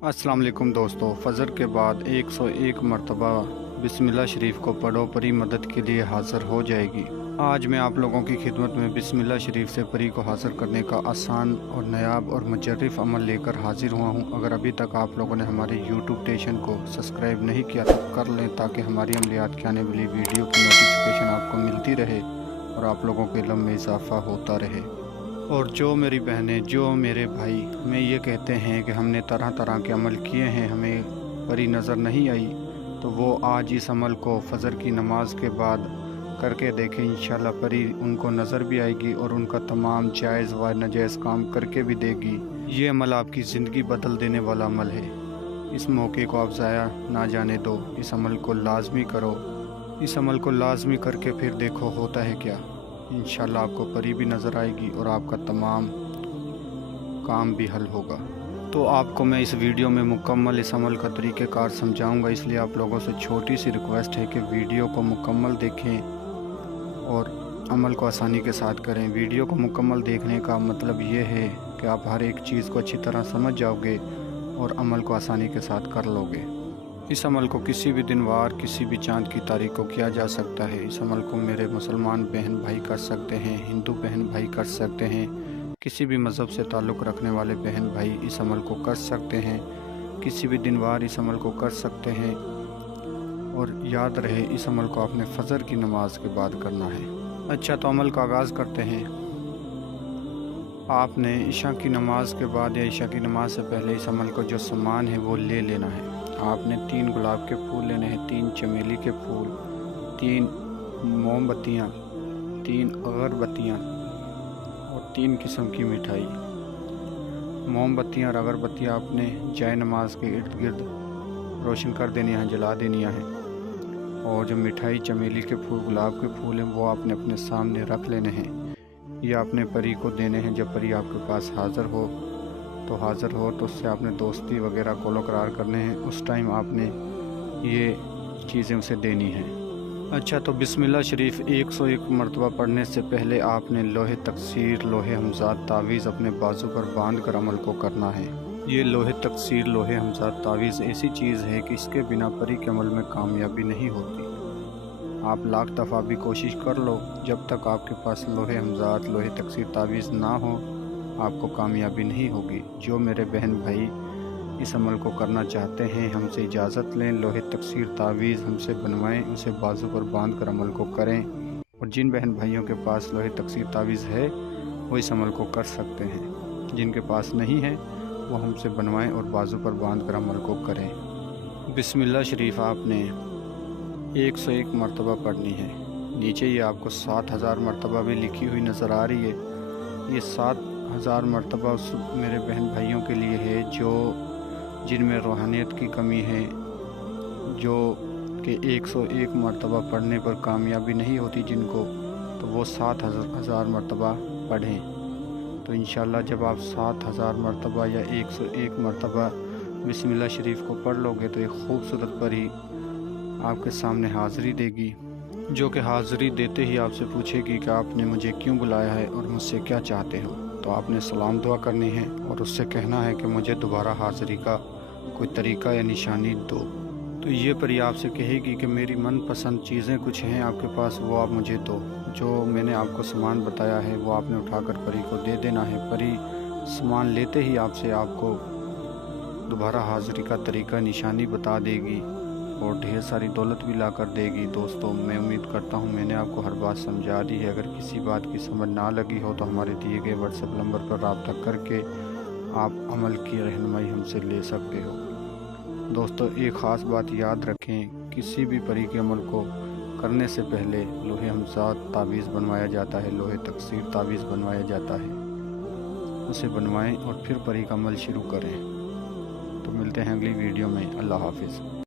अस्सलाम वालेकुम दोस्तों, फ़जर के बाद 101 मरतबा बिस्मिल्लाह शरीफ को पढ़ो, परी मदद के लिए हाज़िर हो जाएगी। आज मैं आप लोगों की खिदमत में बिस्मिल्लाह शरीफ से परी को हासिल करने का आसान और नायाब और मुजर्रफ अमल लेकर हाजिर हुआ हूँ। अगर अभी तक आप लोगों ने हमारे यूट्यूब स्टेशन को सब्सक्राइब नहीं किया तो कर लें, ताकि हमारी अमलियात की आने वाली वीडियो की नोटिफिकेशन आपको मिलती रहे और आप लोगों के इल्म में इजाफ़ा होता रहे। और जो मेरी बहनें, जो मेरे भाई हमें ये कहते हैं कि हमने तरह तरह के अमल किए हैं, हमें परी नज़र नहीं आई, तो वो आज इस अमल को फ़जर की नमाज के बाद करके देखें। इंशाल्लाह परी उनको नज़र भी आएगी और उनका तमाम जायज़ व नाजायज़ काम करके भी देगी। ये अमल आपकी ज़िंदगी बदल देने वाला अमल है। इस मौके को आप ज़ाया ना जाने दो, इस अमल को लाजमी करो। इस अमल को लाजमी करके फिर देखो होता है क्या। इंशाल्लाह आपको परी भी नज़र आएगी और आपका तमाम काम भी हल होगा। तो आपको मैं इस वीडियो में मुकम्मल इस अमल का तरीक़ेकार समझाऊंगा, इसलिए आप लोगों से छोटी सी रिक्वेस्ट है कि वीडियो को मुकम्मल देखें और अमल को आसानी के साथ करें। वीडियो को मुकम्मल देखने का मतलब ये है कि आप हर एक चीज़ को अच्छी तरह समझ जाओगे और अमल को आसानी के साथ कर लोगे। इस अमल को किसी भी दिन वार, किसी भी चाँद की तारीख को किया जा सकता है। इस अमल को मेरे मुसलमान बहन भाई कर सकते हैं, हिंदू बहन भाई कर सकते हैं, किसी भी मज़हब से ताल्लुक़ रखने वाले बहन भाई इस अमल को कर सकते हैं, किसी भी दिन वार इस अमल को कर सकते हैं। और याद रहे, इस अमल को आपने फ़जर की नमाज के बाद करना है। अच्छा, तो अमल का आगाज़ करते हैं। आपने इशा की नमाज के बाद या इशा की नमाज से पहले इस अमल को जो सामान है वो ले लेना है। आपने 3 गुलाब के फूल लेने हैं, 3 चमेली के फूल, 3 मोमबत्तियाँ, 3 अगरबत्तियाँ और 3 किस्म की मिठाई। मोमबत्तियाँ और अगरबत्तियाँ आपने जाए नमाज के इर्द गिर्द रोशन कर देनी है, जला देनी है। और जो मिठाई, चमेली के फूल, गुलाब के फूल हैं, वो आपने अपने सामने रख लेने हैं। ये आपने परी को देने हैं। जब परी आपके पास हाज़िर हो तो उससे आपने दोस्ती वगैरह कोलो करार करने हैं। उस टाइम आपने ये चीज़ें उसे देनी हैं। अच्छा, तो बिस्मिल्लाह शरीफ 101 मरतबा पढ़ने से पहले आपने लोहे तकसीर, लोहे हमजाद तावीज़ अपने बाजू पर बांध कर अमल को करना है। ये लोहे तकसीर, लोहे हमजाद तावीज़ ऐसी चीज़ है कि इसके बिना परी के अमल में कामयाबी नहीं होती। आप लाख दफ़ा भी कोशिश कर लो, जब तक आपके पास लोहे हमजाद, लोहे तकसीर तावीज़ ना हो, आपको कामयाबी नहीं होगी। जो मेरे बहन भाई इस अमल को करना चाहते हैं, हमसे इजाज़त लें, लोहे तकसीर तावीज़ हमसे बनवाएं, उसे बाजू पर बांध कर अमल को करें। और जिन बहन भाइयों के पास लोहे तकसीर तावीज़ है वो इस अमल को कर सकते हैं। जिनके पास नहीं है वो हमसे बनवाएं और बाजू पर बांध कर अमल को करें। बिस्मिल्लाह शरीफ आपने 101 मरतबा पढ़नी है। नीचे ये आपको 7000 मरतबा भी लिखी हुई नज़र आ रही है। ये 7000 मरतबा उस मेरे बहन भाइयों के लिए है जो जिनमें रूहानियत की कमी है, जो कि 101 मरतबा पढ़ने पर कामयाबी नहीं होती जिनको, तो वो 7000 मरतबा पढ़ें। तो इंशाल्लाह जब आप 7000 मरतबा या 101 मरतबा बिस्मिल्लाह शरीफ को पढ़ लोगे तो एक खूबसूरत परी आपके सामने हाज़िरी देगी, जो कि हाज़िरी देते ही आपसे पूछेगी कि आपने मुझे क्यों बुलाया है और मुझसे क्या चाहते हो। तो आपने सलाम दुआ करनी है और उससे कहना है कि मुझे दोबारा हाज़िरी का कोई तरीक़ा या निशानी दो। तो ये परी आपसे कहेगी कि मेरी मनपसंद चीज़ें कुछ हैं आपके पास, वो आप मुझे दो। जो मैंने आपको सामान बताया है वो आपने उठाकर परी को दे देना है। परी सामान लेते ही आपसे आपको दोबारा हाज़िरी का तरीक़ा, निशानी बता देगी और ढेर सारी दौलत भी ला कर देगी। दोस्तों, मैं उम्मीद करता हूँ मैंने आपको हर बात समझा दी है। अगर किसी बात की समझ ना लगी हो तो हमारे दिए गए व्हाट्सएप नंबर पर रब्ता करके आप अमल की रहनुमाई हमसे ले सकते हो। दोस्तों, एक ख़ास बात याद रखें, किसी भी परी के अमल को करने से पहले लोहे हमजाद तावीज़ बनवाया जाता है, लोहे तकसीर तावीज़ बनवाया जाता है। उसे बनवाएं और फिर परी का अमल शुरू करें। तो मिलते हैं अगली वीडियो में। अल्लाह हाफिज़।